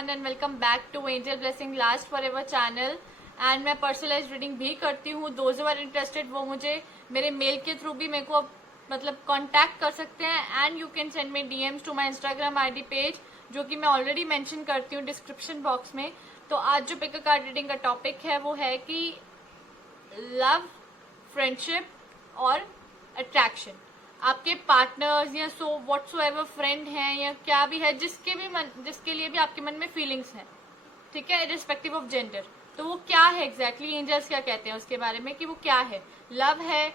everyone and welcome back to Angel Blessing Last Forever channel and मैं personalise reading भी करती हूँ. Those are interested वो मुझे मेरे मेल के थ्रू भी मेरे को मतलब कांटेक्ट कर सकते हैं and you can send me DMs to my Instagram ID page जो कि मैं ऑलरेडी मेंशन करती हूँ डिस्क्रिप्शन बॉक्स में. तो आज जो पिक कार्ड रीडिंग का टॉपिक है वो है कि लव, फ्रेंडशिप और अट्रैक्शन. आपके पार्टनर्स या सो व्हाटसोएवर फ्रेंड हैं या क्या भी है जिसके लिए भी आपके मन में फीलिंग्स हैं, ठीक है, इररिस्पेक्टिव ऑफ जेंडर. तो वो क्या है एग्जैक्टली एंजल्स क्या कहते हैं उसके बारे में कि वो क्या है, लव है,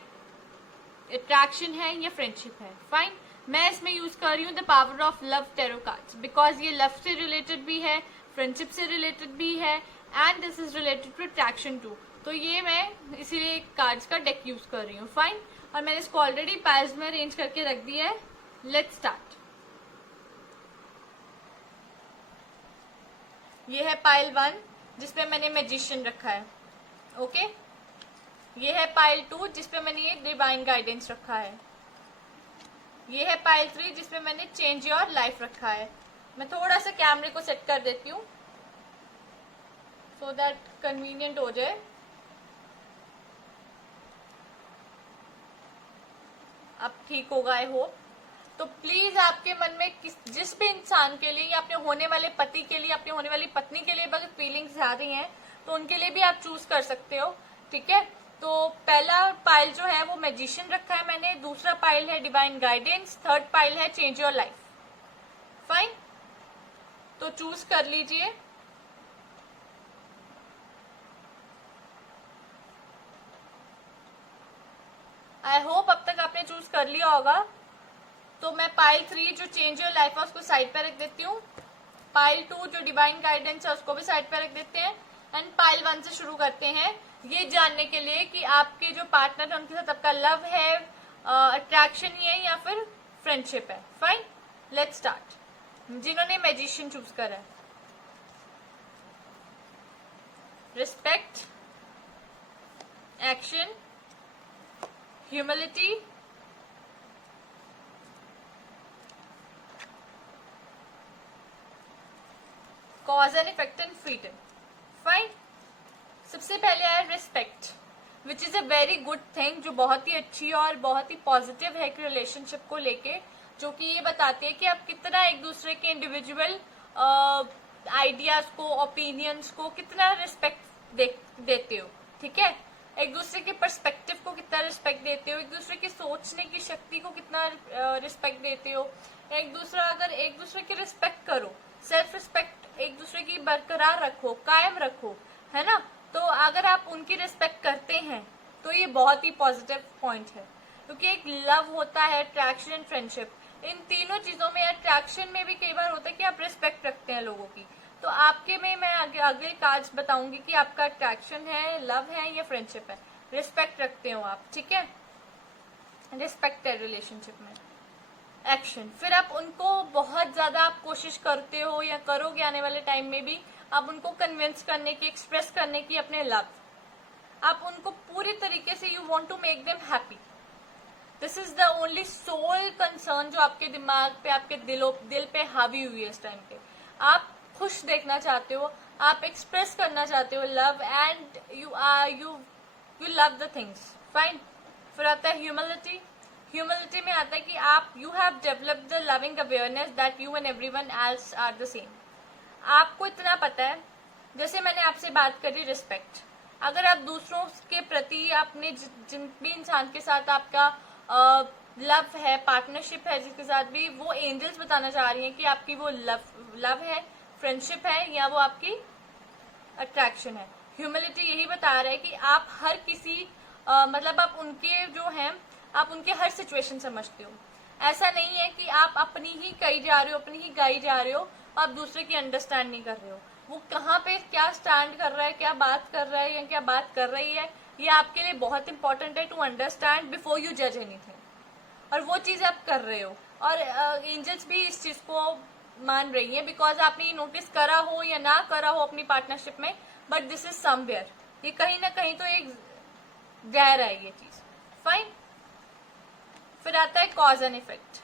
अट्रैक्शन है या फ्रेंडशिप है. फाइन, मैं इसमें यूज कर रही हूँ the power of love tarot cards because ये लव से रिलेटेड भी है, फ्रेंडशिप से रिलेटेड भी है and this is related to attraction too. तो ये मैं इसीलिए कार्ड्स का डेक यूज कर रही हूँ. फाइन, और मैंने इसको ऑलरेडी पाइल्स में अरेंज करके रख दिया है. Let's start. ये है पाइल 1 जिसपे मैंने मैजिशियन रखा है. ओके, ये है पाइल 2 जिसपे मैंने ये डिवाइन गाइडेंस रखा है. ये है पाइल 3 जिसपे मैंने चेंज योर लाइफ रखा है. मैं थोड़ा सा कैमरे को सेट कर देती हूँ सो दैट कन्वीनियंट हो जाए. अब ठीक होगा आई होप. तो प्लीज आपके मन में जिस भी इंसान के लिए या अपने होने वाले पति के लिए, अपने होने वाली पत्नी के लिए अगर फीलिंग्स आ रही हैं तो उनके लिए भी आप चूज कर सकते हो. ठीक है, तो पहला पाइल जो है वो मैजिशियन रखा है मैंने, दूसरा पाइल है डिवाइन गाइडेंस, थर्ड पाइल है चेंज योर लाइफ. फाइन, तो चूज कर लीजिए. आई होप अब तक आपने चूज कर लिया होगा. तो मैं पाइल 3 जो चेंज योर लाइफ है उसको साइड पे रख देती हूँ. पाइल 2 जो डिवाइन गाइडेंस है उसको भी साइड पे रख देते हैं एंड पाइल 1 से शुरू करते हैं ये जानने के लिए कि आपके जो पार्टनर है उनके साथ आपका लव है, अट्रैक्शन ही है या फिर फ्रेंडशिप है. Fine, let's start. जिन्होंने मैजिशियन चूज करा है, respect, action, humility, cause and effect and freedom. Fine, सबसे पहले है respect which is a very good thing, जो बहुत ही अच्छी और बहुत ही पॉजिटिव है एक रिलेशनशिप को लेके, जो कि ये बताती है कि आप कितना एक दूसरे के इंडिविजुअल आइडियाज को, ओपिनियंस को कितना रिस्पेक्ट देते हो. ठीक है, एक दूसरे के पर्सपेक्टिव को कितना रिस्पेक्ट देते हो, एक दूसरे की सोचने की शक्ति को कितना रिस्पेक्ट देते हो. अगर एक दूसरे की रिस्पेक्ट करो, सेल्फ रिस्पेक्ट एक दूसरे की बरकरार रखो, कायम रखो, है ना. तो अगर आप उनकी रिस्पेक्ट करते हैं तो ये बहुत ही पॉजिटिव पॉइंट है. क्योंकि एक लव होता है, अट्रैक्शन एंड फ्रेंडशिप, इन तीनों चीजों में, अट्रैक्शन में भी कई बार होता है कि आप रिस्पेक्ट रखते हैं लोगों की. तो आपके में मैं आगे कार्ड्स बताऊंगी कि आपका अट्रैक्शन है, लव है या फ्रेंडशिप है. रिस्पेक्ट रखते हो आप, ठीक है, रिस्पेक्ट है रिलेशनशिप में. एक्शन, फिर आप उनको बहुत ज्यादा आप कोशिश करते हो या करोगे आने वाले टाइम में भी, आप उनको कन्विंस करने की, एक्सप्रेस करने की अपने लव. आप उनको पूरी तरीके से, you want to make them happy. This is the only sole concern जो आपके दिमाग पे, आपके दिल पे हावी हुई है इस टाइम पे. आप खुश देखना चाहते हो, आप एक्सप्रेस करना चाहते हो love and you love the things. Fine, फिर आता है ह्यूमिलिटी. ह्यूमिलिटी में आता है कि आप you have developed the loving awareness that you and everyone else are the same. आपको इतना पता है, जैसे मैंने आपसे बात करी रिस्पेक्ट, अगर आप दूसरों के प्रति, अपने जिन भी इंसान के साथ आपका लव है, पार्टनरशिप है, जिसके साथ भी, वो एंजल्स बताना चाह रही हैं कि आपकी वो लव है, फ्रेंडशिप है या वो आपकी अट्रैक्शन है. ह्यूमिलिटी यही बता रहा है कि आप हर किसी मतलब आप उनके जो हैं, आप उनके हर सिचुएशन समझते हो. ऐसा नहीं है कि आप अपनी ही कही जा रहे हो, अपनी ही गाई जा रहे हो, आप दूसरे की अंडरस्टैंड नहीं कर रहे हो. वो कहाँ पे क्या स्टैंड कर रहा है, क्या बात कर रहा है या क्या बात कर रही है, ये आपके लिए बहुत इंपॉर्टेंट है टू अंडरस्टैंड बिफोर यू जज एनीथिंग. और वो चीज आप कर रहे हो और एंजल्स भी इस चीज को मान रही है बिकॉज आपने ये नोटिस करा हो या ना करा हो अपनी पार्टनरशिप में, बट दिस इज समवेयर, ये कहीं ना कहीं तो एक गहरा है ये चीज. फाइन, फिर आता है कॉज एंड इफेक्ट.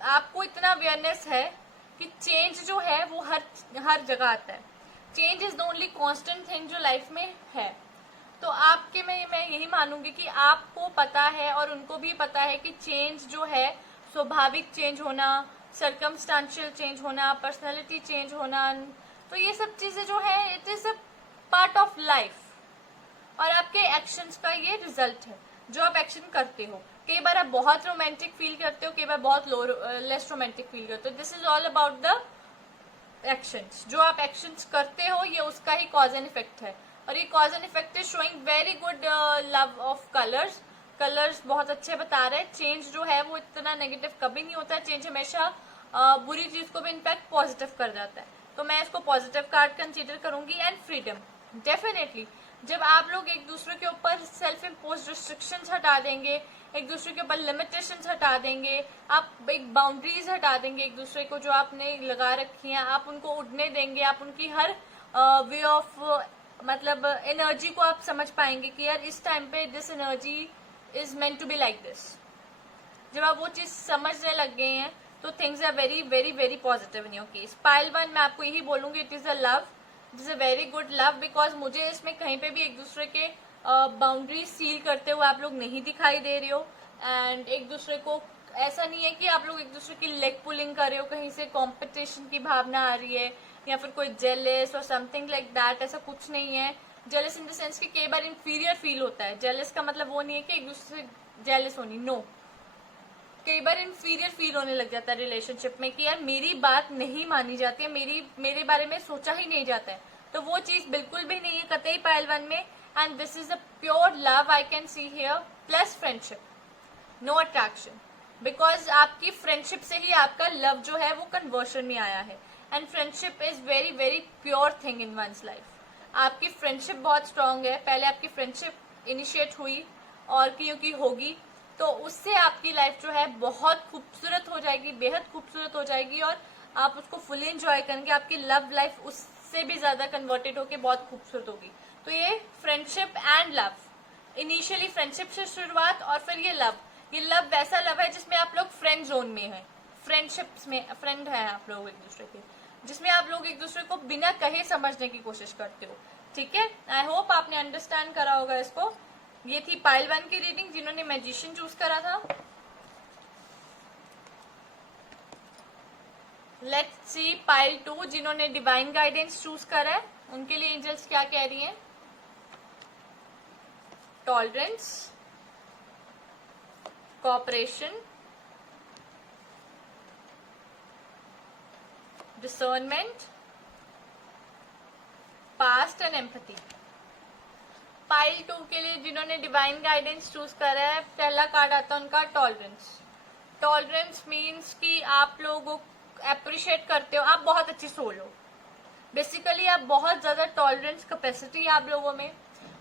आपको इतना अवेयरनेस है कि चेंज जो है वो हर जगह आता है। Change is the only constant thing जो लाइफ में है। तो आपके में मैं यही मानूंगी कि आपको पता है और उनको भी पता है कि चेंज जो है, स्वाभाविक चेंज होना, सर्कमस्टांशियल चेंज होना, पर्सनैलिटी चेंज होना, तो ये सब चीजें जो है it is a part of life और आपके एक्शंस का ये रिजल्ट है जो आप एक्शन करते हो। कई बार आप बहुत रोमांटिक फील करते हो, कई बार बहुत लेस रोमांटिक फील करते हो। This is all about the actions. जो आप एक्शंस करते हो ये उसका ही कॉज एंड इफेक्ट है। और ये cause and effect is showing very good love of colours. Colours बहुत अच्छे बता रहे हैं। चेंज जो है वो इतना नेगेटिव कभी नहीं होता है। चेंज हमेशा बुरी चीज को भी इनफैक्ट पॉजिटिव कर जाता है। तो मैं इसको पॉजिटिव कार्ड कंसीडर करूंगी। एंड फ्रीडम, डेफिनेटली जब आप लोग एक दूसरे के ऊपर सेल्फ इम्पोज रिस्ट्रिक्शंस हटा देंगे, एक दूसरे के ऊपर लिमिटेशंस हटा देंगे, आप एक बाउंड्रीज हटा देंगे एक दूसरे को जो आपने लगा रखी हैं, आप उनको उड़ने देंगे, आप उनकी हर वे ऑफ मतलब एनर्जी को आप समझ पाएंगे कि यार इस टाइम पे this energy is meant to be like this. जब आप वो चीज समझने लग गए हैं तो things are very very very positive in your case. Pile 1 मैं आपको यही बोलूंगी, it is a love, it is a very good love, because मुझे इसमें कहीं पे भी एक दूसरे के बाउंड्री सील करते हुए आप लोग नहीं दिखाई दे रहे हो। एंड एक दूसरे को ऐसा नहीं है कि आप लोग एक दूसरे की लेग पुलिंग कर रहे हो, कहीं से कंपटीशन की भावना आ रही है या फिर कोई जेलस और समथिंग लाइक दैट, ऐसा कुछ नहीं है। जेलस इन द सेंस कि कई बार इंफीरियर फील होता है। जेलस का मतलब वो नहीं है कि एक दूसरे से जेलस होनी, नो। कई बार इंफीरियर फील होने लग जाता है रिलेशनशिप में कि यार मेरी बात नहीं मानी जाती है, मेरे बारे में सोचा ही नहीं जाता है। तो वो चीज बिल्कुल भी नहीं है कतई पाइल 1 में। And this is a pure love I can see here, plus friendship, no attraction, because आपकी फ्रेंडशिप से ही आपका लव जो है वो कन्वर्शन में आया है। And friendship is very very pure thing in one's life. आपकी फ्रेंडशिप बहुत स्ट्रांग है। पहले आपकी फ्रेंडशिप इनिशिएट हुई और क्योंकि होगी तो उससे आपकी लाइफ जो है बहुत खूबसूरत हो जाएगी, बेहद खूबसूरत हो जाएगी और आप उसको फुली एंजॉय करेंगे। आपकी लव लाइफ उससे भी ज्यादा कन्वर्टेड होकर बहुत खूबसूरत होगी। तो ये friendship and love, initially friendship से शुरुआत और फिर ये लव वैसा लव है जिसमें आप लोग फ्रेंड जोन में है, फ्रेंडशिप्स में फ्रेंड है आप लोग एक दूसरे के, जिसमें आप लोग एक दूसरे को बिना कहे समझने की कोशिश करते हो। ठीक है, आई होप आपने अंडरस्टैंड करा होगा इसको। ये थी पाइल 1 की रीडिंग जिन्होंने मैजिशियन चूज करा था। लेट्स सी पाइल 2 जिन्होंने डिवाइन गाइडेंस चूज करा है, उनके लिए एंजल्स क्या कह रही हैं। Tolerance, cooperation, discernment, past and empathy. Pile 2 के लिए जिन्होंने डिवाइन गाइडेंस चूज करा है, पहला कार्ड आता है उनका टॉलरेंस। टॉलरेंस मीन्स कि आप लोगों को अप्रिशिएट करते हो, आप बहुत अच्छी सोल हो। बेसिकली आप बहुत ज्यादा टॉलरेंस कैपेसिटी है आप लोगों में।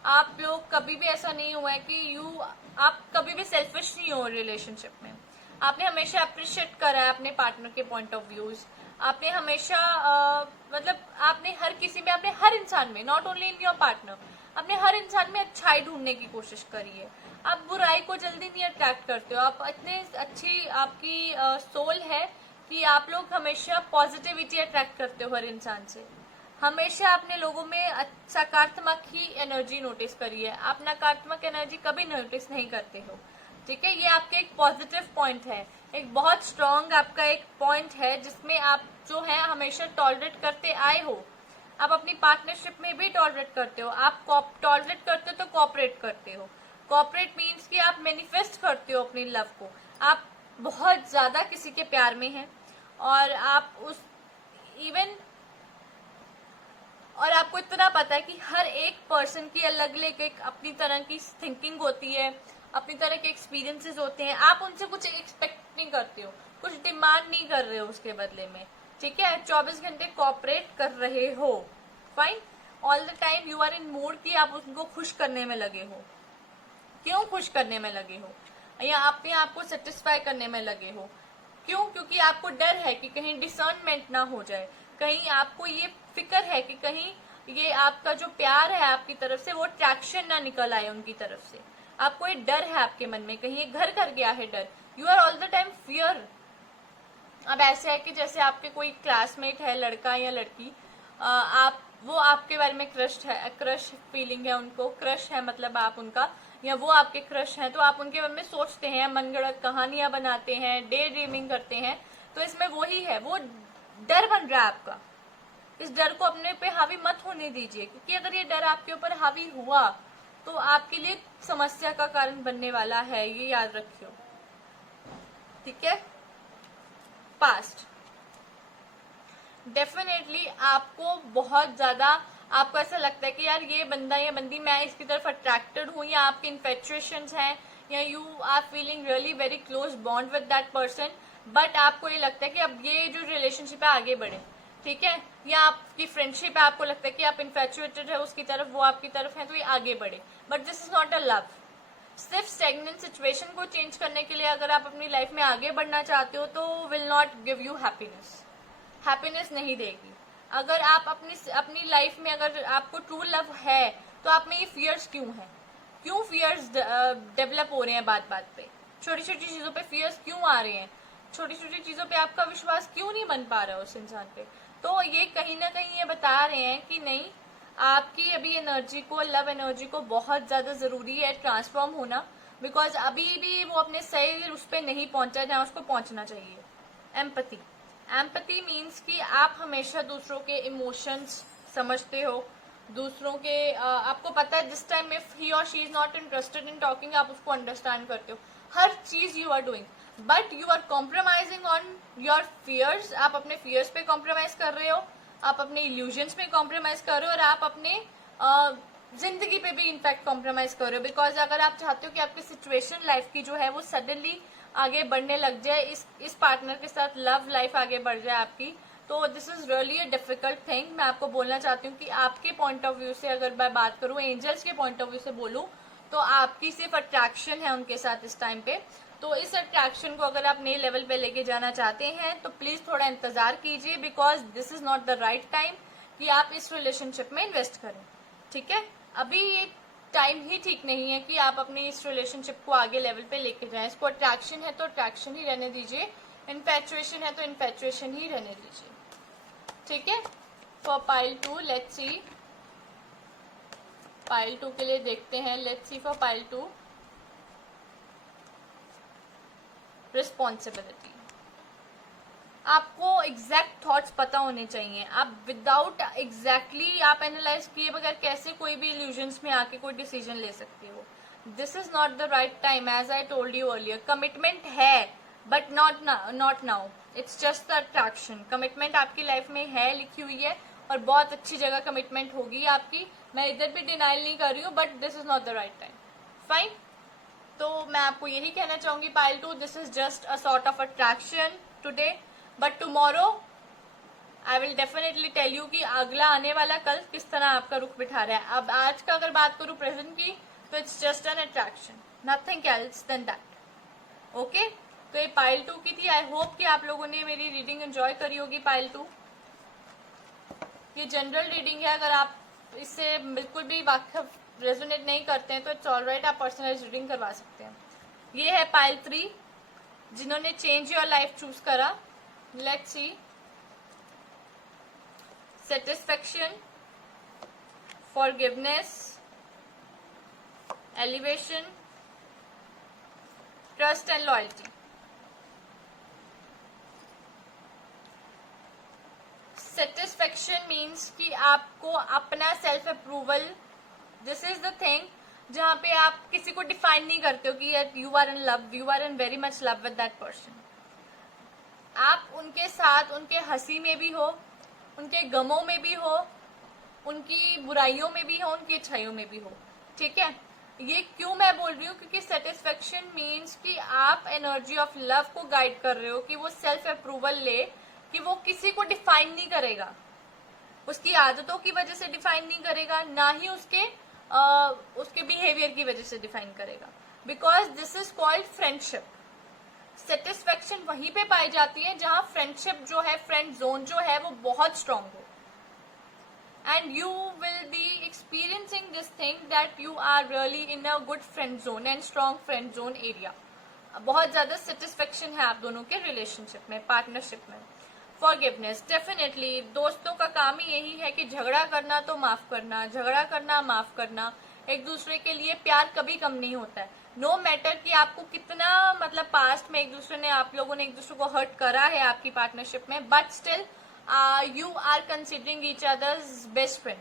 आप लोग कभी भी ऐसा नहीं हुआ है कि आप कभी भी सेल्फिश नहीं हो रिलेशनशिप में। आपने हमेशा अप्रिशिएट करा है अपने पार्टनर के पॉइंट ऑफ व्यूज। आपने हमेशा मतलब आपने हर किसी में, आपने हर इंसान में, not only in your partner, अपने हर इंसान में अच्छाई ढूंढने की कोशिश करी है। आप बुराई को जल्दी नहीं अट्रैक्ट करते हो। आप इतने अच्छी आपकी सोल है कि आप लोग हमेशा पॉजिटिविटी अट्रैक्ट करते हो हर इंसान से। हमेशा आपने लोगों में सकारात्मक ही एनर्जी नोटिस करी है, आप नकारात्मक एनर्जी कभी नोटिस नहीं करते हो। ठीक है, ये आपके एक पॉजिटिव पॉइंट है, एक बहुत स्ट्रॉन्ग आपका एक पॉइंट है जिसमें आप जो है हमेशा टॉलरेट करते आए हो। आप अपनी पार्टनरशिप में भी टॉलरेट करते हो। आप टॉलरेट करते हो तो कोऑपरेट करते हो। कोऑपरेट मीन्स कि आप मैनिफेस्ट करते हो अपनी लव को। आप बहुत ज्यादा किसी के प्यार में हैं और आप उस इवन और आपको इतना पता है कि हर एक पर्सन की अलग अलग एक अपनी तरह की थिंकिंग होती है, अपनी तरह के एक्सपीरियंसेस होते हैं। आप उनसे कुछ एक्सपेक्ट नहीं करते हो, कुछ डिमांड नहीं कर रहे हो उसके बदले में। ठीक है, 24 घंटे कोऑपरेट कर रहे हो, fine. All the time you are in mood कि आप उनको खुश करने में लगे हो। क्यों खुश करने में लगे हो, या अपने आप को सेटिस्फाई करने में लगे हो। क्यों? क्योंकि आपको डर है कि कहीं डिसर्नमेंट ना हो जाए, कहीं आपको ये फिक्र है कि कहीं ये आपका जो प्यार है आपकी तरफ से वो अट्रैक्शन ना निकल आए उनकी तरफ से। आपको ये डर है आपके मन में, कहीं ये घर कर गया है डर। You are all the time fear अब ऐसे है कि जैसे आपके कोई क्लासमेट है, लड़का या लड़की, आप वो आपके बारे में क्रश फीलिंग है, उनको क्रश है, मतलब आप उनका, या वो आपके क्रश हैं, तो आप उनके बारे में सोचते हैं, मनगढ़ंत कहानियां बनाते हैं, डे ड्रीमिंग करते हैं। तो इसमें वही है, वो डर बन रहा है आपका। इस डर को अपने पे हावी मत होने दीजिए, क्योंकि अगर ये डर आपके ऊपर हावी हुआ तो आपके लिए समस्या का कारण बनने वाला है, ये याद रखियो, ठीक है। पास्ट, डेफिनेटली आपको बहुत ज्यादा, आपको ऐसा लगता है कि यार ये बंदा या बंदी, मैं इसकी तरफ अट्रैक्टेड हूँ, या आपके इन्फेचुएशंस हैं, या you are feeling really very close bond with that person, but आपको ये लगता है कि अब ये जो रिलेशनशिप है आगे बढ़े, ठीक है, या आपकी फ्रेंडशिप है, आपको लगता है कि आप इन्फेचुएटेड है उसकी तरफ, वो आपकी तरफ है, तो ये आगे बढ़े, but this is not a love. सिर्फ स्टेगनेंट सिचुएशन को चेंज करने के लिए अगर आप अपनी लाइफ में आगे बढ़ना चाहते हो तो will not give you happiness नहीं देगी। अगर आप अपनी लाइफ में अगर आपको ट्रू लव है तो आप में ये फियर्स क्यों फियर्स डेवलप हो रहे हैं, बात बात पे छोटी छोटी चीजों पे फियर्स क्यों आ रहे हैं, छोटी छोटी चीजों पे आपका विश्वास क्यों नहीं बन पा रहा है उस इंसान पे। तो ये कहीं ना कहीं ये बता रहे हैं कि नहीं, आपकी अभी एनर्जी को, लव एनर्जी को बहुत ज्यादा जरूरी है ट्रांसफॉर्म होना, बिकॉज अभी भी वो अपने सही उस पर नहीं पहुंचा जहां उसको पहुंचना चाहिए। एम्पैथी मीन्स कि आप हमेशा दूसरों के इमोशंस समझते हो, दूसरों के आपको पता है जिस टाइम इफ ही और she is not interested in talking, आप उसको अंडरस्टैंड करते हो, हर चीज you are doing, but you are compromising on your fears. आप अपने फियर्स पे कॉम्प्रोमाइज कर रहे हो, आप अपने इल्यूजन्स में कॉम्प्रोमाइज कर रहे हो, और आप अपने जिंदगी पे भी इनफैक्ट कॉम्प्रोमाइज कर रहे हो, बिकॉज अगर आप चाहते हो कि आपकी सिचुएशन लाइफ की जो है वो सडनली आगे बढ़ने लग जाए, इस पार्टनर के साथ लव लाइफ आगे बढ़ जाए आपकी, तो this is really a difficult thing. मैं आपको बोलना चाहती हूँ कि आपके पॉइंट ऑफ व्यू से अगर मैं बात करूँ, एंजल्स के पॉइंट ऑफ व्यू से बोलूँ, तो आपकी सिर्फ अट्रैक्शन है उनके साथ इस टाइम पे। तो इस अट्रैक्शन को अगर आप नए लेवल पे लेके जाना चाहते हैं तो प्लीज थोड़ा इंतजार कीजिए, because this is not the right time कि आप इस रिलेशनशिप में इन्वेस्ट करें, ठीक है। अभी ये टाइम ही ठीक नहीं है कि आप अपनी इस रिलेशनशिप को आगे लेवल पे लेके जाएं। इसको अट्रैक्शन है तो अट्रैक्शन ही रहने दीजिए, इन्फैचुएशन है तो इन्फैचुएशन ही रहने दीजिए, ठीक है। For pile 2 let's see, pile 2 के लिए देखते हैं, let's see for pile 2, responsibility. आपको एग्जैक्ट थॉट्स पता होने चाहिए। आप विदाउट एग्जैक्टली आप एनालाइज किए बगैर कैसे कोई भी इल्यूजन्स में आके कोई डिसीजन ले सकते हो। This is not the right time, as I told you earlier. Commitment है but not now, it's just the attraction. Commitment आपकी लाइफ में है, लिखी हुई है, और बहुत अच्छी जगह कमिटमेंट होगी आपकी, मैं इधर भी डिनाइल नहीं कर रही हूँ, but this is not the right time. Fine, तो मैं आपको यही कहना चाहूंगी pile 2, this is just a sort of attraction today, but tomorrow I will definitely tell you कि अगला आने वाला कल किस तरह आपका रुख बिठा रहा है। अब आज का अगर बात करूं प्रेजेंट की, तो it's just an attraction, nothing else than that, okay. तो ये पाइल 2 की थी। आई होप कि आप लोगों ने मेरी रीडिंग एंजॉय करी होगी। पाइल 2 ये जनरल रीडिंग है, अगर आप इससे बिल्कुल भी वाकिफ रेजोनेट नहीं करते हैं तो इट्स ऑलराइट, आप पर्सनलाइज रीडिंग करवा सकते हैं। ये है पाइल 3, जिन्होंने चेंज योर लाइफ चूज करा। Let's see, satisfaction, forgiveness, elevation, trust and loyalty. Satisfaction means कि आपको अपना self approval, this is the thing जहां पे आप किसी को डिफाइन नहीं करते हो कि you are in love, you are in very much love with that person. आप उनके साथ उनके हंसी में भी हो, उनके गमों में भी हो, उनकी बुराइयों में भी हो, उनकी अच्छाइयों में भी हो, ठीक है। ये क्यों मैं बोल रही हूँ, क्योंकि सेटिस्फेक्शन मीन्स कि आप एनर्जी ऑफ लव को गाइड कर रहे हो कि वो सेल्फ अप्रूवल ले, कि वो किसी को डिफाइन नहीं करेगा, उसकी आदतों की वजह से डिफाइन नहीं करेगा, ना ही उसके बिहेवियर की वजह से डिफाइन करेगा, because this is called friendship. Satisfaction वहीं पे पाई जाती है जहां फ्रेंडशिप जो है, फ्रेंड जोन जो है वो बहुत स्ट्रांग हो, and you will be experiencing this thing that you are really in a good friend zone and strong friend zone area. बहुत ज्यादा सेटिस्फेक्शन है आप दोनों के रिलेशनशिप में, पार्टनरशिप में। फॉरगिवनेस, डेफिनेटली दोस्तों का काम ही यही है कि झगड़ा करना तो माफ करना, झगड़ा करना माफ करना। एक दूसरे के लिए प्यार कभी कम नहीं होता है। नो मैटर कि आपको कितना मतलब पास्ट में एक दूसरे ने, आप लोगों ने एक दूसरे को हर्ट करा है आपकी पार्टनरशिप में, but still you are considering each others best friend.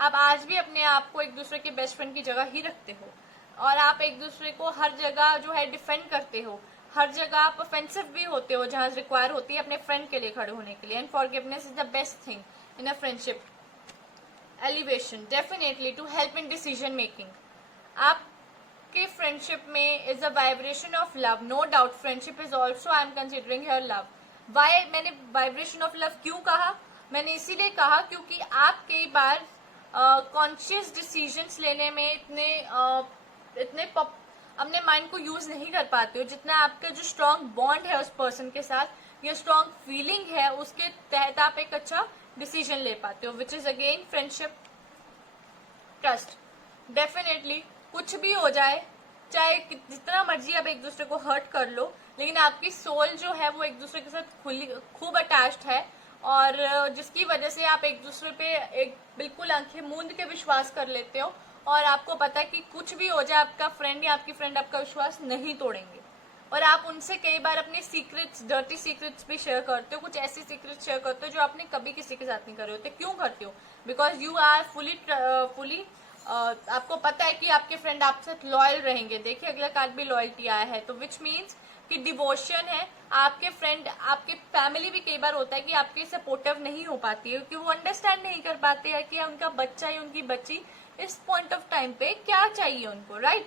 आप आज भी अपने आप को एक दूसरे के बेस्ट फ्रेंड की जगह ही रखते हो, और आप एक दूसरे को हर जगह जो है डिफेंड करते हो, हर जगह आप ऑफेंसिव भी होते हो जहां रिक्वायर होती है अपने फ्रेंड के लिए खड़े होने के लिए। And forgiveness is the best thing in a friendship. Elevation, definitely to help in decision making. आपके फ्रेंडशिप में is a vibration of love, no doubt friendship is also I am considering here love. Why मैंने vibration of love क्यों कहा? मैंने इसीलिए कहा क्योंकि आप कई बार कॉन्शियस डिसीजंस लेने में इतने अपने माइंड को यूज नहीं कर पाते हो जितना आपका जो स्ट्रॉन्ग बॉन्ड है उस पर्सन के साथ या स्ट्रॉन्ग फीलिंग है उसके तहत आप एक अच्छा डिसीजन ले पाते हो, which is again friendship. Trust, definitely कुछ भी हो जाए, चाहे जितना मर्जी आप एक दूसरे को हर्ट कर लो, लेकिन आपकी सोल जो है वो एक दूसरे के साथ खूब अटैच्ड है, और जिसकी वजह से आप एक दूसरे पे एक बिल्कुल आंखें मूंद के विश्वास कर लेते हो, और आपको पता है कि कुछ भी हो जाए आपका फ्रेंड या आपकी फ्रेंड आपका विश्वास नहीं तोड़ेंगे। और आप उनसे कई बार अपने सीक्रेट्स, डर्टी सीक्रेट्स भी शेयर करते हो, कुछ ऐसे सीक्रेट्स शेयर करते हो जो आपने कभी किसी के साथ नहीं करे होते। क्यों करते हो? बिकॉज यू आर फुली आपको पता है कि आपके फ्रेंड आपके साथ लॉयल रहेंगे। देखिए अगला कार्ड भी लॉयल्टी आया है, तो विच मीन्स कि डिवोशन है। आपके फ्रेंड, आपके फैमिली भी कई बार होता है कि आपके सपोर्टिव नहीं हो पाती है, क्योंकि वो अंडरस्टैंड नहीं कर पाते हैं कि उनका बच्चा या उनकी बच्ची इस पॉइंट ऑफ टाइम पे क्या चाहिए उनको, राइट?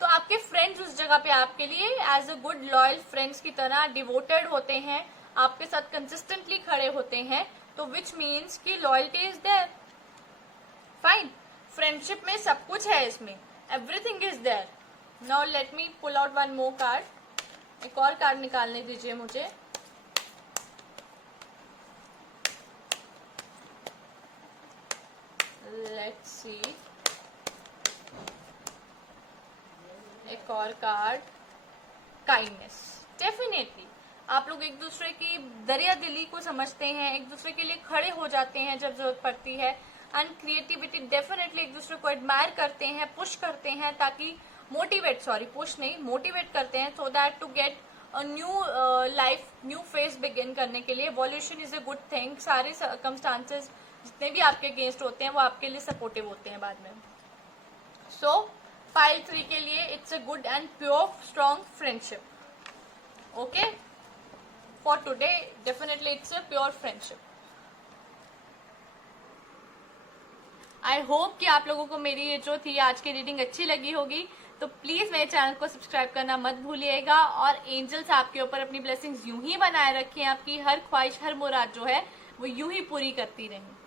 तो आपके फ्रेंड्स उस जगह पे आपके लिए as a good loyal friends की तरह डिवोटेड होते हैं, आपके साथ कंसिस्टेंटली खड़े होते हैं, तो विच मीन्स कि loyalty is there. Fine, friendship में सब कुछ है, इसमें everything is there. Now let me pull out one more card, एक और कार्ड निकालने दीजिए मुझे। लेट्स सी, एक और कार्ड, काइंडनेस। डेफिनेटली आप लोग एक दूसरे की दरिया दिली को समझते हैं, एक दूसरे के लिए खड़े हो जाते हैं जब जरूरत पड़ती है। एंड क्रिएटिविटी, डेफिनेटली एक दूसरे को एडमायर करते हैं, पुश करते हैं, ताकि पुश नहीं, मोटिवेट करते हैं, so that to get a new life, new phase begin करने के लिए। Evolution is a good thing. सारे सर्कमस्टांसेस जितने भी आपके अगेंस्ट होते हैं वो आपके लिए सपोर्टिव होते हैं बाद में। सो पाइल 3 के लिए it's a good and pure strong friendship. Okay, for today definitely it's a pure friendship. I hope कि आप लोगों को मेरी ये जो थी आज की रीडिंग अच्छी लगी होगी, तो प्लीज मेरे चैनल को सब्सक्राइब करना मत भूलिएगा, और एंजल्स आपके ऊपर अपनी ब्लेसिंग्स यूं ही बनाए रखें, आपकी हर ख्वाहिश, हर मुराद जो है वो यूं ही पूरी करती रहें।